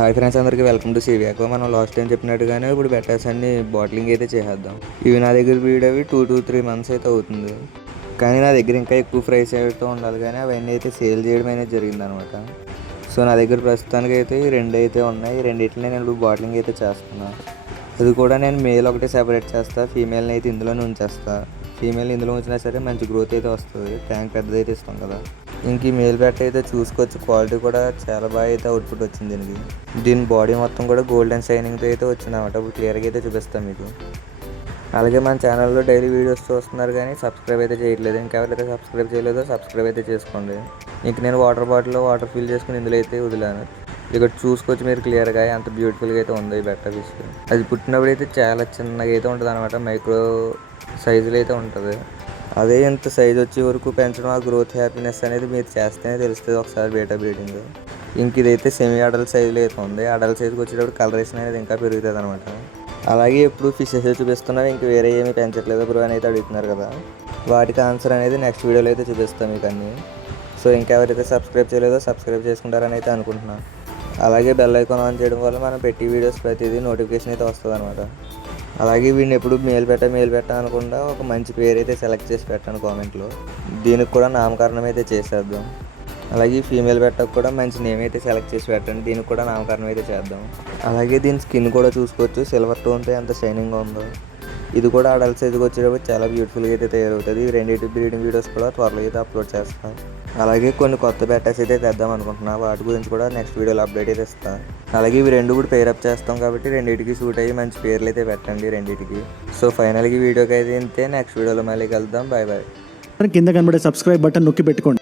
Hi friends, అందరికీ welcome to CV aqua. మనం last time చెప్పినట్టుగానే ఇప్పుడు బెటర్స్ అన్ని బాటిలింగ్ అయితే చేసేద్దాం. ఇవి నా దగ్గర వీడవి 2 to 3 months అయితే అవుతుంది. కానీ నా దగ్గర ఇంకా ఎక్కువ ప్రైస్ అయితే ఉండాలి, కానీ అవన్నీ అయితే సేల్ చేయడం అనేది జరిగిందనమాట. సో నా దగ్గర ప్రస్తుతానికి అయితే ఈ రెండు అయితే ఉన్నాయి. ఈ రెండింటిని నేను ఇప్పుడు బాటిలింగ్ అయితే చేస్తున్నాను. అది కూడా నేను మేల్ ఒకటి సెపరేట్ చేస్తాను, ఫీమేల్ని అయితే ఇందులోనే ఉంచేస్తాను. ఫీమేల్ ఇందులో ఉంచినా సరే మంచి గ్రోత్ అయితే వస్తుంది. ట్యాంక్ పెద్దదైతే ఇస్తాం కదా. ఇంక ఈ మేల్ బ్యాట్ అయితే చూసుకోవచ్చు, క్వాలిటీ కూడా చాలా బాగా అయితే అవుట్పుట్ వచ్చింది దీనికి. దీని బాడీ మొత్తం కూడా గోల్డెన్ షైనింగ్తో అయితే వచ్చింది అనమాట. ఇప్పుడు క్లియర్గా అయితే చూపిస్తాను మీకు. అలాగే మన ఛానల్లో డైలీ వీడియోస్ చూస్తున్నారు కానీ సబ్స్క్రైబ్ అయితే చేయట్లేదు. ఇంకెవరైతే సబ్స్క్రైబ్ చేయలేదో సబ్స్క్రైబ్ అయితే చేసుకోండి. ఇంక నేను వాటర్ బాటిల్లో వాటర్ ఫిల్ చేసుకుని ఇందులో అయితే వదిలాను. ఇక్కడ చూసుకోవచ్చు మీరు క్లియర్గా ఎంత బ్యూటిఫుల్గా అయితే ఉందో ఈ బెట్ట ఫిష్. అది పుట్టినప్పుడు అయితే చాలా చిన్నగా అయితే ఉంటుంది అనమాట, మైక్రో సైజులో అయితే ఉంటుంది. అదే ఇంత సైజ్ వచ్చే వరకు పెంచడం, ఆ గ్రోత్ హ్యాపీనెస్ అనేది మీరు చేస్తేనే తెలుస్తుంది ఒకసారి బీటా బ్రీడింగ్. ఇంక ఇదైతే సెమీ అడల్ట్ సైజులో అయితే ఉంది. అడల్ట్ సైజుకి వచ్చేటప్పుడు కలరేషన్ అనేది ఇంకా పెరుగుతుంది అనమాట. అలాగే ఎప్పుడు ఫిషెస్ చూపిస్తున్నావు, ఇంక వేరే ఏమీ పెంచట్లేదు బ్రో అని అయితే అడుగుతున్నారు కదా. వాటికి ఆన్సర్ అనేది నెక్స్ట్ వీడియోలో అయితే చూపిస్తాను మీకు అన్నీ. సో ఇంకెవరైతే సబ్స్క్రైబ్ చేయలేదో సబ్స్క్రైబ్ చేసుకుంటారని అయితే అనుకుంటున్నాను. అలాగే బెల్ ఐకాన్ ఆన్ చేయడం వల్ల మనం పెట్టి వీడియోస్ ప్రతిదీ నోటిఫికేషన్ అయితే వస్తుంది అనమాట. అలాగే వీడిని ఎప్పుడు మేల్ పెట్ట అనకుండా ఒక మంచి పేరు అయితే సెలెక్ట్ చేసి పెట్టాను కామెంట్లో. దీనికి కూడా నామకరణం అయితే చేసేద్దాం. అలాగే ఫీమేల్ పెట్టకు కూడా మంచి నేమ్ అయితే సెలెక్ట్ చేసి పెట్టండి, దీనికి కూడా నామకరణం అయితే చేద్దాం. అలాగే దీని స్కిన్ కూడా చూసుకోవచ్చు, సిల్వర్ టోన్తో ఎంత షైనింగ్గా ఉందో. ఇది కూడా అడల్ట్ సైజుకి వచ్చేటప్పుడు చాలా బ్యూటిఫుల్గా అయితే తయారవుతుంది. ఈ రెండింటి బ్రీడింగ్ వీడియోస్ కూడా త్వరలో అయితే అప్లోడ్ చేస్తాను. అలాగే కొన్ని కొత్త బెటర్స్ అయితే తెద్దాం అనుకుంటున్నా, వాటి గురించి కూడా నెక్స్ట్ వీడియోలో అప్డేట్ అయితే ఇస్తాను. అలాగే ఇవి రెండు కూడా పేరప్ చేస్తాం కాబట్టి రెండింటికి సూట్ అయ్యి మంచి పేర్లు అయితే పెట్టండి రెండింటికి. సో ఫైనల్గా ఈ వీడియోకి అయితే ఇంతే. నెక్స్ట్ వీడియోలో మళ్ళీ కలుద్దాం. Bye bye. కింద కనబడే సబ్స్క్రైబ్ బటన్ నొక్కి పెట్టుకోండి.